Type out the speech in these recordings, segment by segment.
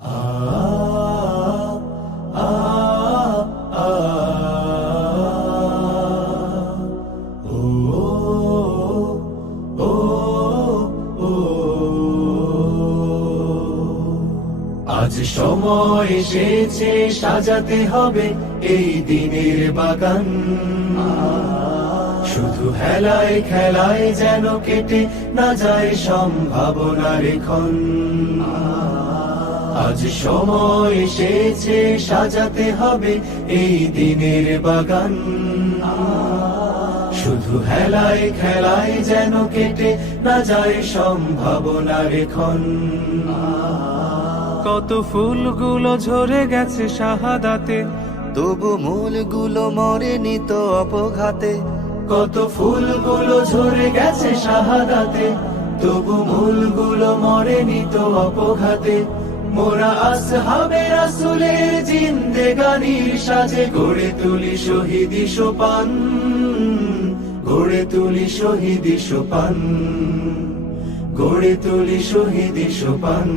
আজ সময় এসেছে সাজাতে হবে এই দিনের বাগান, শুধু হেলায় খেলায় যেন কেটে না যায় সম্ভাবনার ক্ষণ। আজ সময় এসেছে সাজাতে হবে এই দিনের বাগান, শুধু হেলায় খেলায় যেন কেটে না যায় সম্ভাবনার ক্ষণ। কত ফুলগুলো ঝরে গেছে শাহাদাতে, তবু মূলগুলো মরেনি তো অপঘাতে। কত ফুলগুলো ঝরে গেছে শাহাদাতে, তবু মূলগুলো মরেনি তো অপঘাতে। মোরা আসহাবে রাসূলের জিন্দেগানির সাজে গড়ে তুলি শহীদি সোপান, গড়ে তুলি শহীদি সোপান, গড়ে তুলি শহীদি সোপান।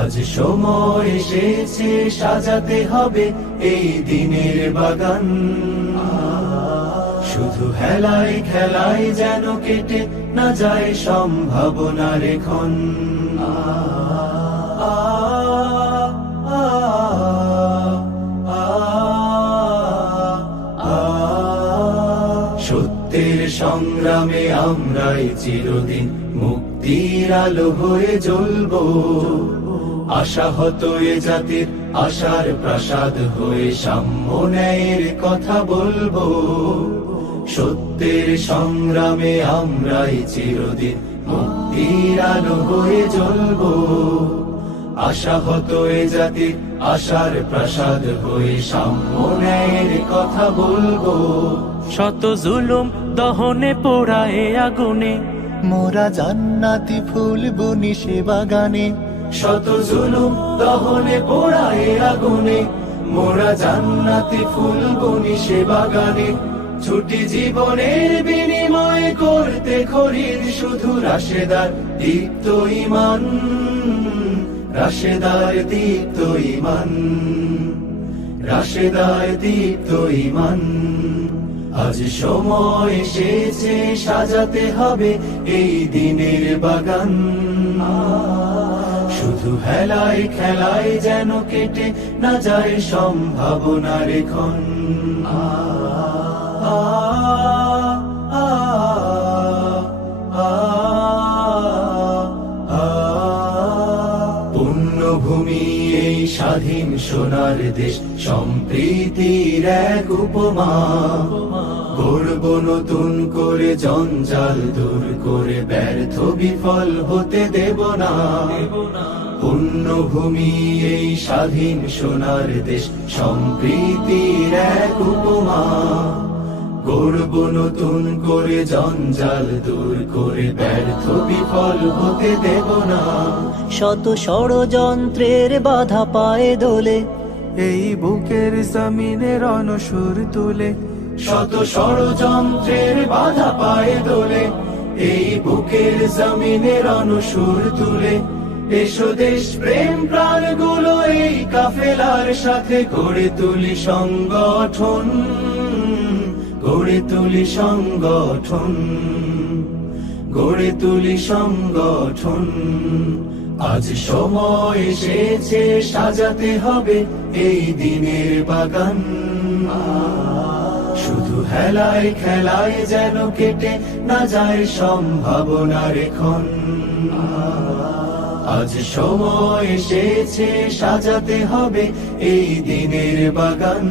আজ সময় এসেছে সাজাতে হবে এই দিনের বাগান, শুধু হেলায় খেলায় যেন কেটে না যায় সম্ভাবনার ক্ষণ। সত্যের সংগ্রামে আমরাই চিরদিন মুক্তির আলো হয়ে জ্বলবো, আশাহত এ জাতির আশার প্রাসাদ হয়ে সাম্য ন্যায়ের কথা বলবো। সত্যের সংগ্রামে আমরাই চিরদিন মুক্তির আলো হয়ে জ্বলবো, আশাহত এ জাতির আশার প্রাসাদ হয়ে সাম্য ন্যায়ের কথা বলবো। শত জুলুম দহনে পোড়ায় আগুনে, মোরা জান্নাতি ফুল বুনি সে বাগানে। শত জুলুম দহনে পোড়ায় আগুনে, মোরা জান্নাতি ফুল বুনি সে বাগানে। ছুটি জীবনের বিনিময় করতে খরিদ শুধু রাশেদার দীপ্ত ঈমান, রাশেদার দীপ্ত ঈমান, রাশেদার দীপ্ত ঈমান। আজ সময় এসেছে সাজাতে হবে এই দিনের বাগান, শুধু হেলায় খেলায় যেন কেটে না যায় সম্ভাবনার ক্ষণ। পুণ্যভূমি এই স্বাধীন সোনার দেশ, সম্প্রীতির এক উপমা। গড়ব নতুন করে জঞ্জাল দূর করে, ব্যর্থ বিফল হতে দেব না। পুণ্যভূমি এই স্বাধীন সোনার দেশ, সম্প্রীতির এক উপমা। গড়ব নতুন করে জঞ্জাল দূর করে, ব্যর্থ বিফল হতে দেব না। শত ষড়যন্ত্রের বাধা পায়ে দোলে, এই বুকের জমিনে রণসুর তুলে। শত ষড়যন্ত্রের বাধা পায়ে দোলে, এই বুকের জমিনে রণসুর তুলে। এসো দেশ প্রেম প্রাণগুলো এই কাফেলার সাথে গড়ে তুলি সংগঠন, গড়ে তুলি সংগঠন, গড়ে তুলি সংগঠন। আজ সময় এসেছে সাজাতে হবে এই দিনের বাগান, শুধু হেলায় খেলায় যেন কেটে না যায় সম্ভাবনার ক্ষণ। আজ সময় এসেছে সাজাতে হবে এই দিনের বাগান,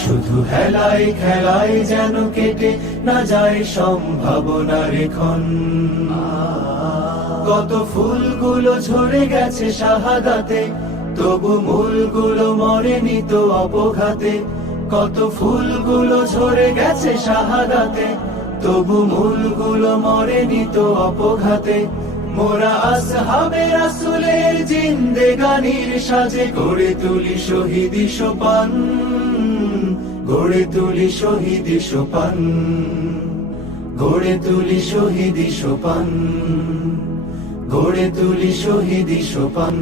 শুধু হেলায় খেলায় যেন কেটে না যায় সম্ভাবনার ক্ষণ। কত ফুলগুলো ঝরে গেছে শাহাদাতে, তবু মূলগুলো মরেনি তো অপঘাতে। কত ফুলগুলো ঝরে গেছে শাহাদাতে, তবু মূলগুলো মরেনি তো অপঘাতে। মোরা আসহাবে রাসূলের জিন্দেগানির সাজে গড়ে তুলি শহীদি সোপান, গড়ে তুলি শহীদি সোপান, গড়ে তুলি শহীদি সোপান। গড়ে তুলি শহীদি সোপান,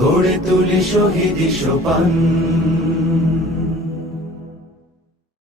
গড়ে তুলি শহীদি সোপান।